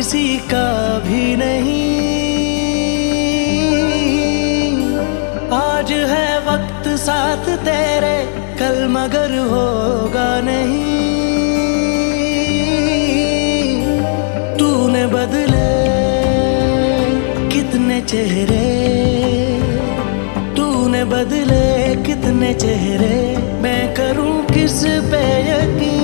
किसी का भी नहीं। आज है वक्त साथ तेरे, कल मगर होगा नहीं। तूने बदले कितने चेहरे, तूने बदले कितने चेहरे, मैं करूं किस पे यकीन।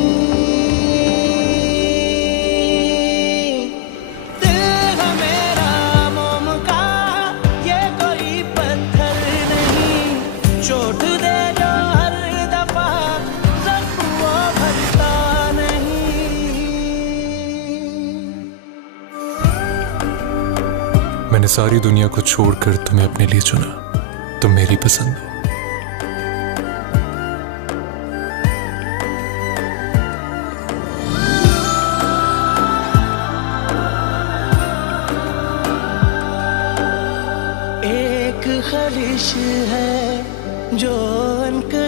चोट दे जो हर दफा, जख्म वो भरता नहीं। मैंने सारी दुनिया को छोड़कर तुम्हें अपने लिए चुना, तुम मेरी पसंद हो। एक ख्वाहिश है जो अनकर